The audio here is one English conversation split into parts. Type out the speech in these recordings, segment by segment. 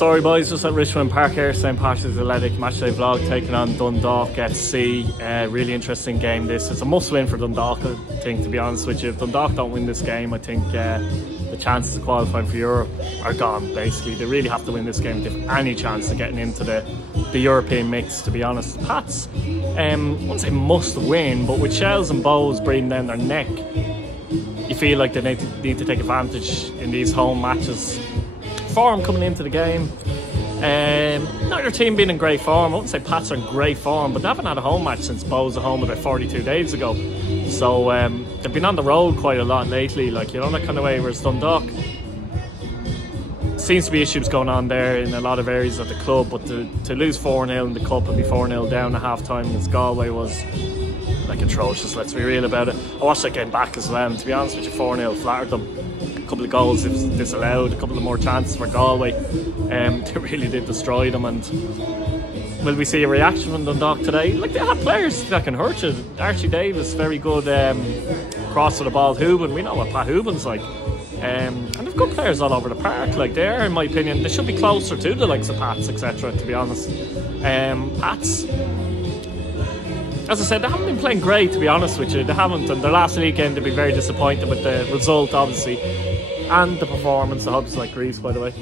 Story boys, just at Richmond Park here, St. Patrick's Athletic Matchday vlog, taking on Dundalk FC. Really interesting game this. It's a must win for Dundalk, I think, to be honest with you. If Dundalk don't win this game, I think the chances of qualifying for Europe are gone, basically. They really have to win this game to have any chance of getting into the European mix, to be honest. Pats, I wouldn't say must win, but with shells and bows breathing down their neck, you feel like they need to take advantage in these home matches. Form coming into the game, neither team being in great form. I wouldn't say Pats are in great form, but they haven't had a home match since Bows at home about 42 days ago. So they've been on the road quite a lot lately, like, you know, that kind of way. Whereas Dundalk, seems to be issues going on there in a lot of areas of the club, but to lose 4-0 in the cup and be 4-0 down at half time against Galway was like atrocious, let's be real about it. I watched that game back as well, and to be honest with you, 4-0 flattered them. A couple of goals disallowed, a couple of more chances for Galway. They really did destroy them. And will we see a reaction from Dundalk today? Like, they have players that can hurt you. Archie Davis, very good cross to the ball. Hooban, we know what Pat Hooban's like. And they've good players all over the park. Like, they are, in my opinion, they should be closer to the likes of Pats, etc., to be honest. Pats, as I said, they haven't been playing great, to be honest with you. They haven't, and their last league game they've been very disappointed with the result, obviously, and the performance. The hubs like Greece, by the way,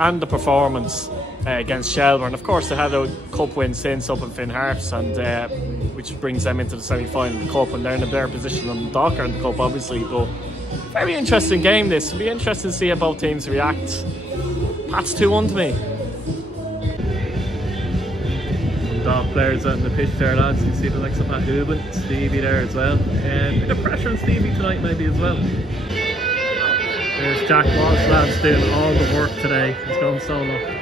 and the performance against Shelbourne. Of course, they had a cup win since up in Finn Harps, and which brings them into the semi-final of the cup, and they're in a better position than the Docker in the cup, obviously. But very interesting game this. It'll be interesting to see how both teams react. Pat's 2-1 to me. Dundalk players out in the pitch there, lads. You can see the likes of Pat Hooban, Stevie there as well. A bit of pressure on Stevie tonight, maybe, as well. There's Jack Walsh, lads, doing all the work today. He's going solo.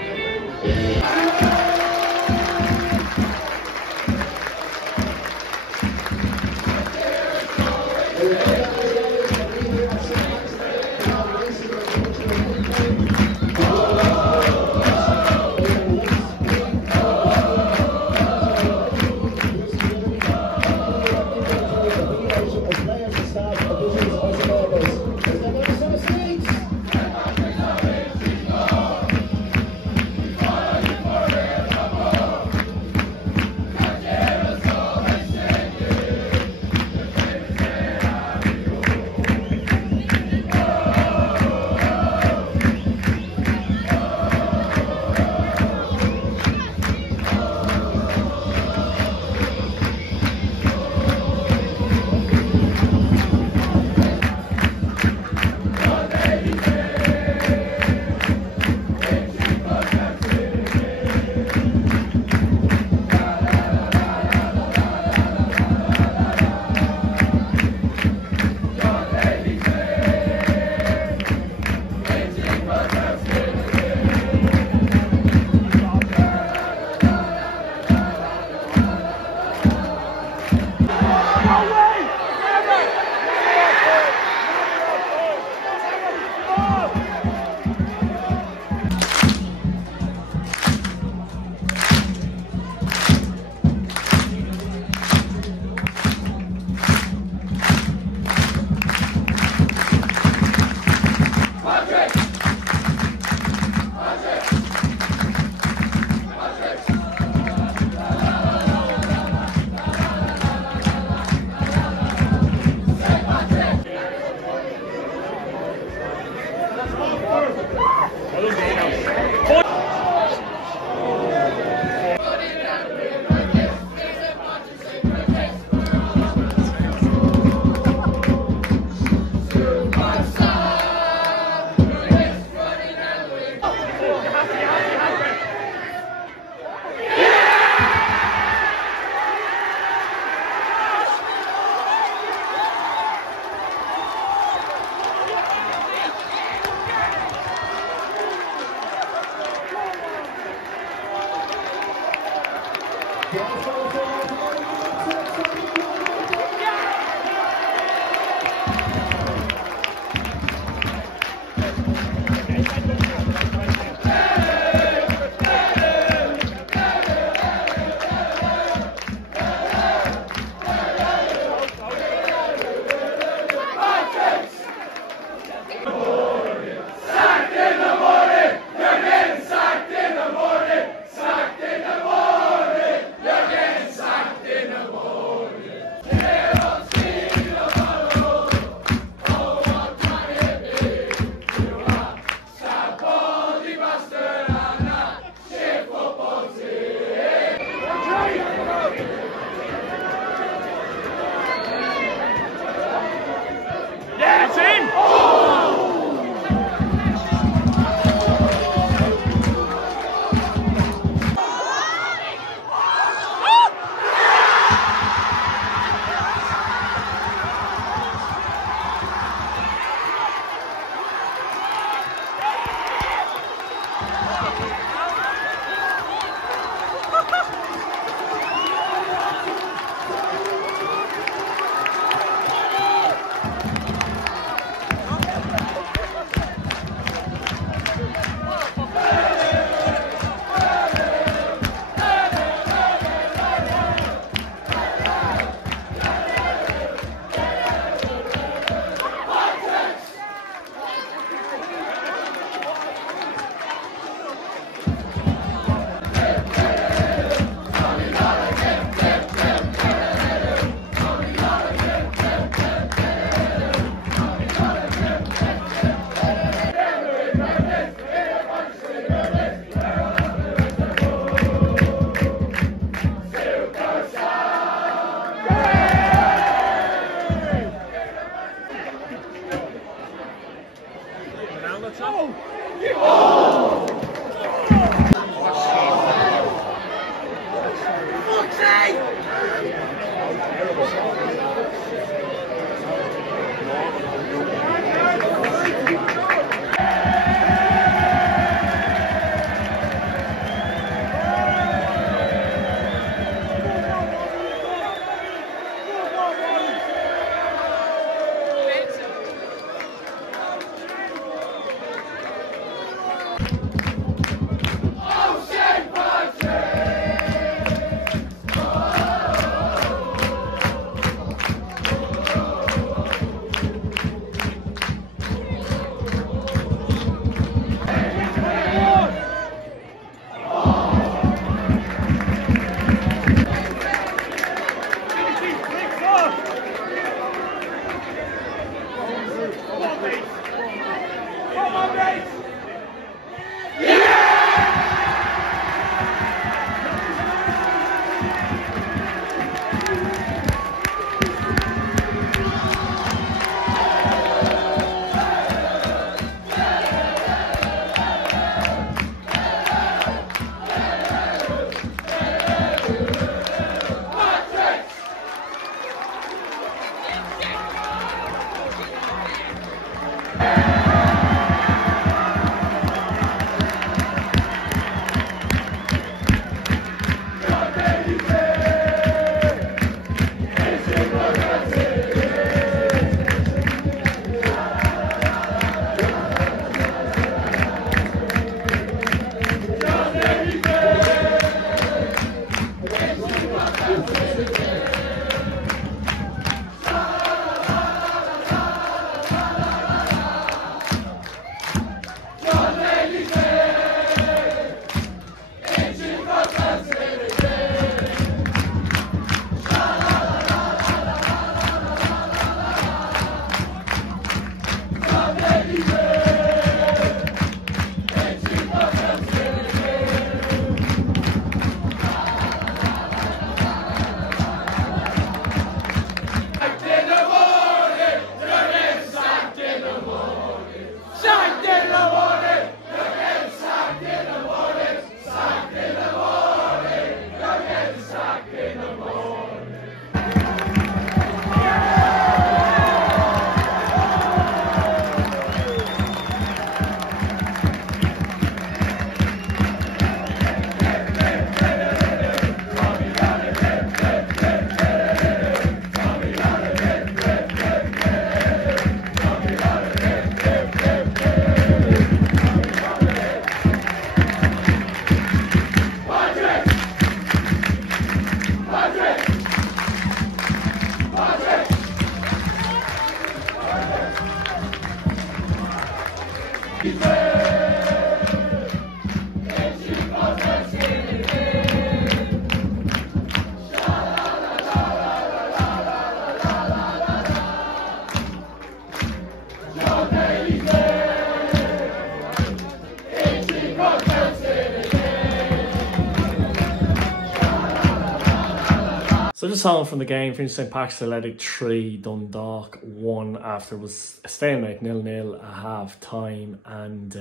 So just home from the game, finished St Patrick's Athletic 3, Dundalk 1 after it was a stalemate 0-0 at half time, and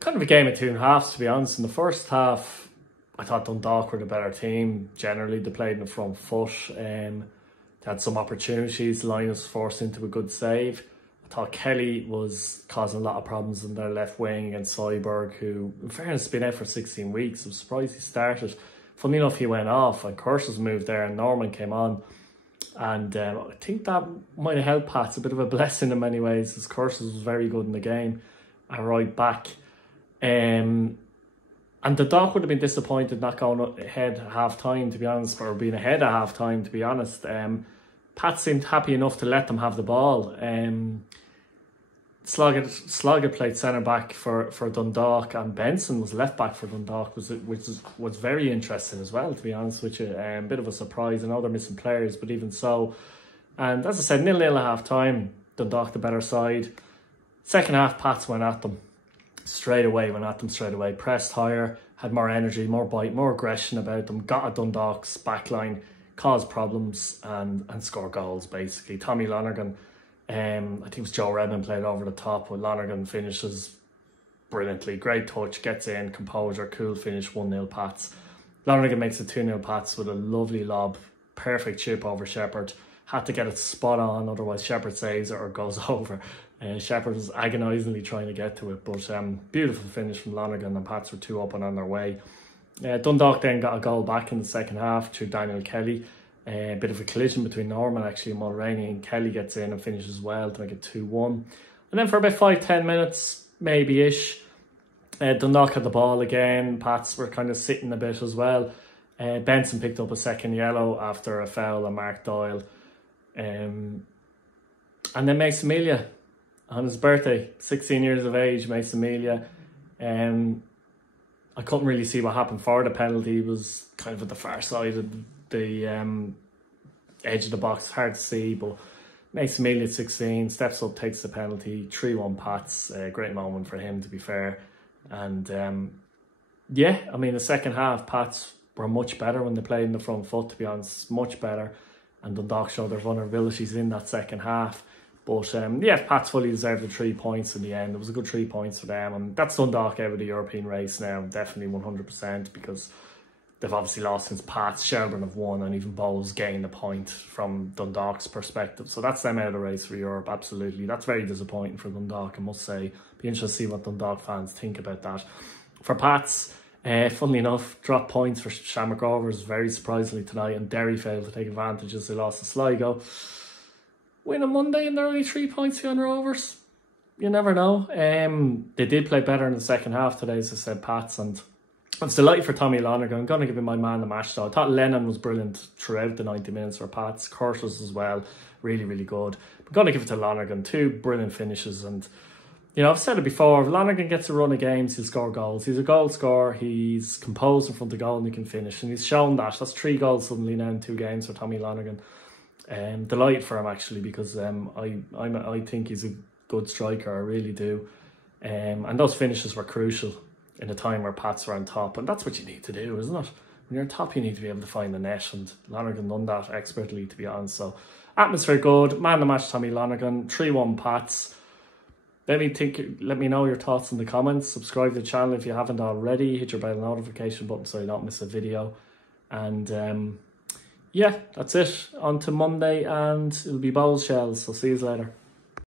kind of a game of two and a halves, to be honest. In the first half, I thought Dundalk were the better team. Generally, they played in the front foot. They had some opportunities. Linus forced into a good save. I thought Kelly was causing a lot of problems in their left wing against Cyborg, who, in fairness, has been out for 16 weeks. I'm surprised he started. Funny enough, he went off and Curtis moved there and Norman came on. And I think that might have helped Pats. A bit of a blessing in many ways, as Curtis was very good in the game at right back. And the Dock would have been disappointed not going ahead at half time, to be honest, or being ahead at half time, to be honest. Pat seemed happy enough to let them have the ball. Sloggett played centre back for Dundalk, and Benson was left back for Dundalk, which was very interesting as well, to be honest with you. A bit of a surprise. I know they're missing players, but even so. And as I said, 0-0 at half time. Dundalk the better side. Second half, Pats went at them straight away. Pressed higher, had more energy, more bite, more aggression about them. Got at Dundalk's backline, caused problems and scored goals basically. Tommy Lonergan I think it was Joe Redmond played over the top, but Lonergan finishes brilliantly. Great touch, gets in, composure, cool finish, 1-0 Pats. Lonergan makes it 2-0 Pats with a lovely lob, perfect chip over Shepherd. Had to get it spot on, otherwise Shepherd saves it or goes over. Shepherd was agonisingly trying to get to it, but beautiful finish from Lonergan, and Pats were 2 up and on their way. Dundalk then got a goal back in the second half through Daniel Kelly. A bit of a collision between Norman actually and Mulroney, and Kelly gets in and finishes well to make it 2-1. And then for about 5-10 minutes, maybe-ish, Dundalk had the ball again. Pats were kind of sitting a bit as well. Benson picked up a second yellow after a foul on Mark Doyle. And then Mason Melia, on his birthday, 16 years of age, Mason Melia. I couldn't really see what happened for the penalty. It was kind of at the far side of the edge of the box, hard to see, but Mason Melia at 16 steps up, takes the penalty, 3-1 Pats. Great moment for him, to be fair. And yeah, I mean, the second half, Pats were much better when they played in the front foot, to be honest, much better. And Dundalk showed their vulnerabilities in that second half. But yeah, Pats fully deserved the 3 points in the end. It was a good 3 points for them, and that's Dundalk out of the European race now, definitely 100%, because they've obviously lost since Pats, Shelburne have won, and even Bowles gained a point from Dundalk's perspective. So that's them out of the race for Europe, absolutely. That's very disappointing for Dundalk, I must say. Be interested to see what Dundalk fans think about that. For Pats, funnily enough, dropped points for Shamrock Rovers very surprisingly tonight, and Derry failed to take advantage as they lost to Sligo. Win on Monday and they're only 3 points behind Rovers. You never know. They did play better in the second half today, as I said, Pats, and I was delighted for Tommy Lonergan. I'm going to give him my man the match though. I thought Lennon was brilliant throughout the 90 minutes for Pats. Curtis as well, really, really good. I'm going to give it to Lonergan. 2 brilliant finishes, and you know, I've said it before, if Lonergan gets a run of games, he'll score goals. He's a goal scorer, he's composed in front of goal and he can finish, and he's shown that. That's 3 goals suddenly now in 2 games for Tommy Lonergan. Delighted for him actually, because I think he's a good striker, I really do. And those finishes were crucial in a time where Pats were on top, and that's what you need to do, isn't it? When you're on top, you need to be able to find the net, and Lonergan done that expertly, to be honest. So atmosphere good, man of the match Tommy Lonergan, 3-1 Pats. Let me know your thoughts in the comments. Subscribe to the channel if you haven't already. Hit your bell notification button so you don't miss a video. And yeah, that's it. On to Monday, and it'll be Bowls Shells. So see you later.